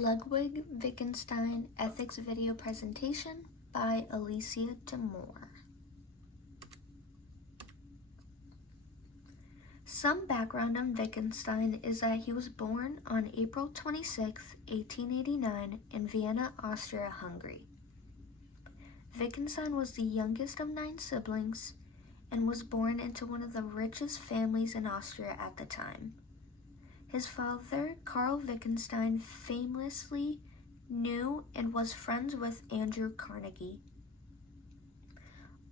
Lugwig Wittgenstein Ethics Video Presentation by Alicia D'Amour. Some background on Wittgenstein is that he was born on April 26, 1889 in Vienna, Austria-Hungary. Wittgenstein was the youngest of 9 siblings and was born into one of the richest families in Austria at the time. His father, Karl Wittgenstein, famously knew and was friends with Andrew Carnegie.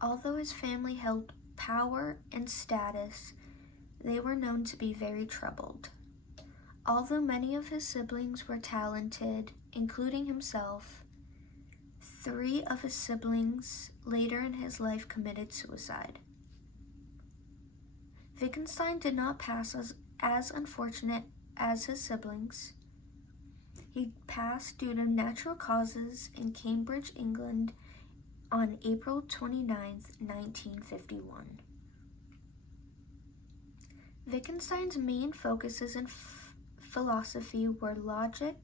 Although his family held power and status, they were known to be very troubled. Although many of his siblings were talented, including himself, 3 of his siblings later in his life committed suicide. Wittgenstein did not pass as unfortunate as his siblings. He passed due to natural causes in Cambridge, England on April 29, 1951. Wittgenstein's main focuses in philosophy were logic,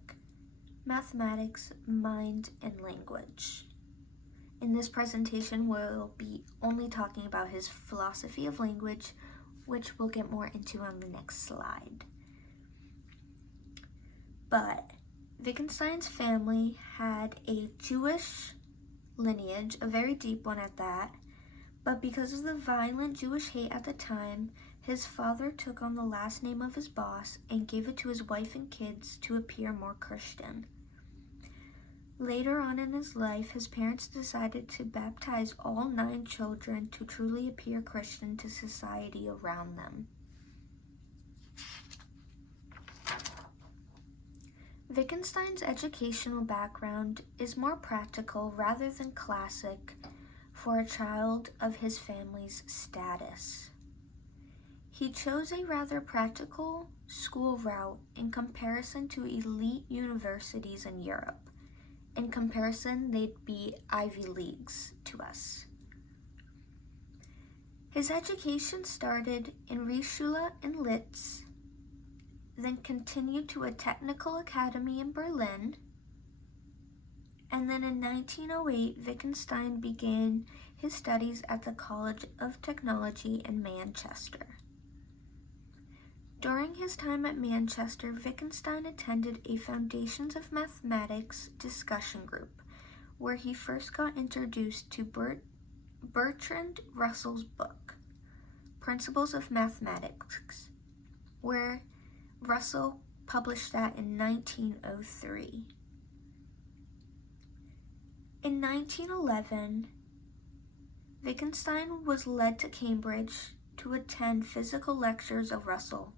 mathematics, mind, and language. In this presentation, we'll be only talking about his philosophy of language, which we'll get more into on the next slide. But Wittgenstein's family had a Jewish lineage, a very deep one at that, but because of the violent Jewish hate at the time, his father took on the last name of his boss and gave it to his wife and kids to appear more Christian. Later on in his life, his parents decided to baptize all 9 children to truly appear Christian to society around them. Wittgenstein's educational background is more practical rather than classic for a child of his family's status. He chose a rather practical school route in comparison to elite universities in Europe. In comparison, they'd be Ivy Leagues to us. His education started in Reitschule in Litz, then continued to a technical academy in Berlin, and then in 1908, Wittgenstein began his studies at the College of Technology in Manchester. During his time at Manchester, Wittgenstein attended a Foundations of Mathematics discussion group, where he first got introduced to Bertrand Russell's book, Principles of Mathematics, where Russell published that in 1903. In 1911, Wittgenstein was led to Cambridge to attend physical lectures of Russell.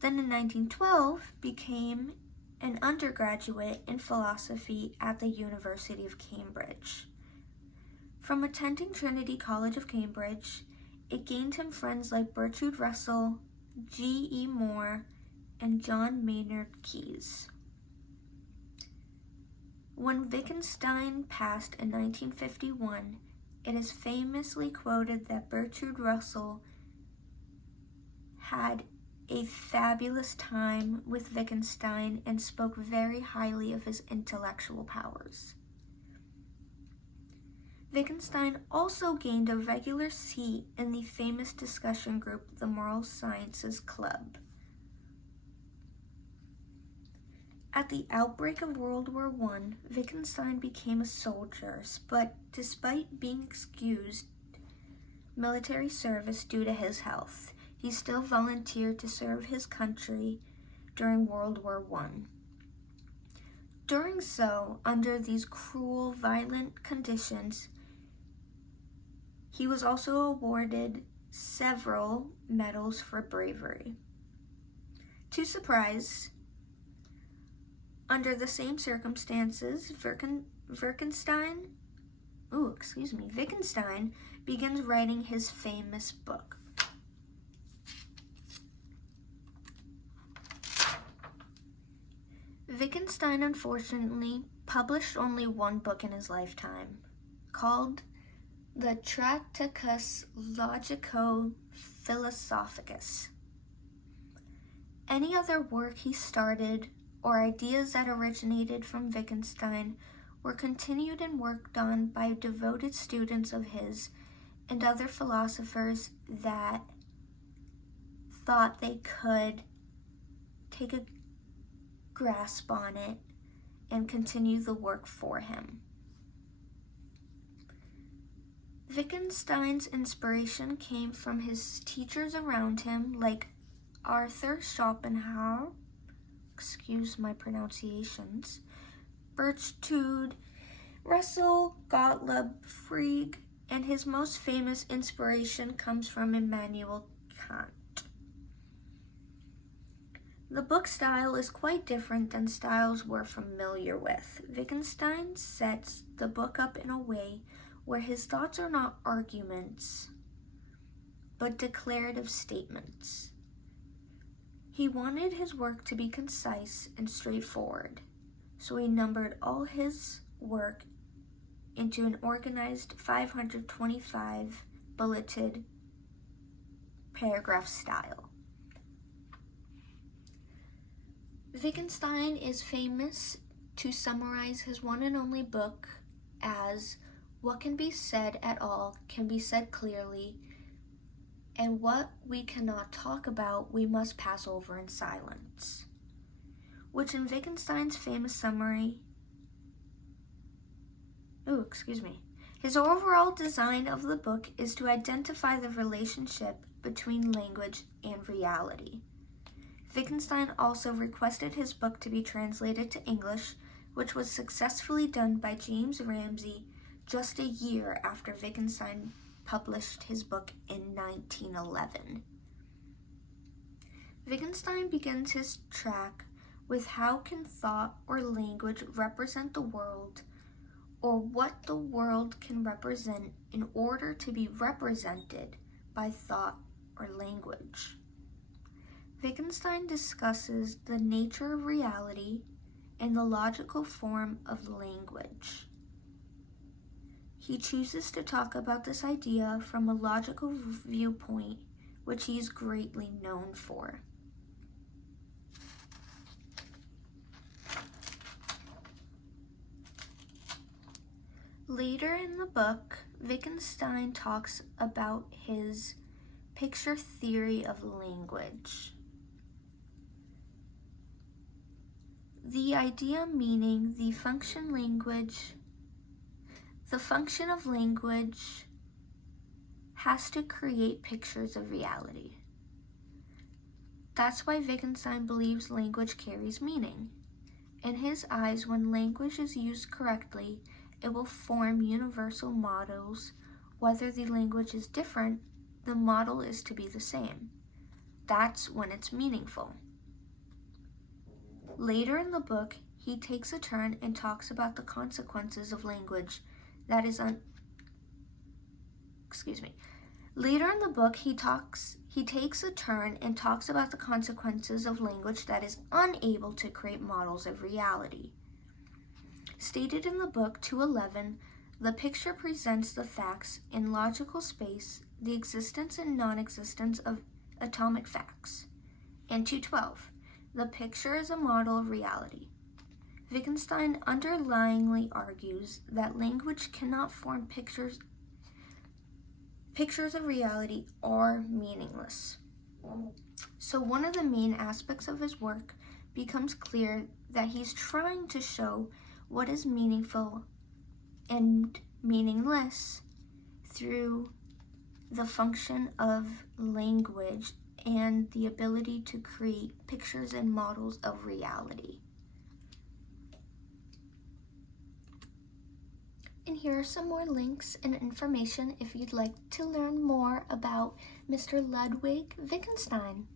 Then in 1912, became an undergraduate in philosophy at the University of Cambridge. From attending Trinity College of Cambridge, it gained him friends like Bertrand Russell, G.E. Moore, and John Maynard Keynes. When Wittgenstein passed in 1951, it is famously quoted that Bertrand Russell had a fabulous time with Wittgenstein and spoke very highly of his intellectual powers. Wittgenstein also gained a regular seat in the famous discussion group, the Moral Sciences Club. At the outbreak of World War I, Wittgenstein became a soldier, but despite being excused military service due to his health, he still volunteered to serve his country during World War I. Doing so, under these cruel, violent conditions, he was also awarded several medals for bravery. To surprise, under the same circumstances, Wittgenstein begins writing his famous book. Wittgenstein unfortunately published only one book in his lifetime, called the Tractatus Logico-Philosophicus. Any other work he started or ideas that originated from Wittgenstein, were continued and worked on by devoted students of his and other philosophers that thought they could take a grasp on it and continue the work for him. Wittgenstein's inspiration came from his teachers around him, like Arthur Schopenhauer, excuse my pronunciations, Bertrude Russell, Gottlob Frege, and his most famous inspiration comes from Immanuel Kant. The book style is quite different than styles we're familiar with. Wittgenstein sets the book up in a way where his thoughts are not arguments, but declarative statements. He wanted his work to be concise and straightforward, so he numbered all his work into an organized 525 bulleted paragraph style. Wittgenstein is famous to summarize his one and only book as "What can be said at all can be said clearly, and what we cannot talk about we must pass over in silence," which in Wittgenstein's famous summary, his overall design of the book is to identify the relationship between language and reality. Wittgenstein also requested his book to be translated to English, which was successfully done by James Ramsay just a year after Wittgenstein published his book in 1911. Wittgenstein begins his track with how can thought or language represent the world, or what the world can represent in order to be represented by thought or language. Wittgenstein discusses the nature of reality and the logical form of language. He chooses to talk about this idea from a logical viewpoint, which he is greatly known for. Later in the book, Wittgenstein talks about his picture theory of language. The idea meaning the function of language has to create pictures of reality. That's why Wittgenstein believes language carries meaning. In his eyes, when language is used correctly, it will form universal models. Whether the language is different, the model is to be the same. That's when it's meaningful. Later in the book, he takes a turn and talks about the consequences of language that is Later in the book, he takes a turn and talks about the consequences of language that is unable to create models of reality. Stated in the book 211, the picture presents the facts in logical space, the existence and non-existence of atomic facts. And 212, the picture is a model of reality. Wittgenstein underlyingly argues that language cannot form pictures. Pictures of reality are meaningless. So one of the main aspects of his work becomes clear that he's trying to show what is meaningful and meaningless through the function of language and the ability to create pictures and models of reality. And here are some more links and information if you'd like to learn more about Mr. Ludwig Wittgenstein.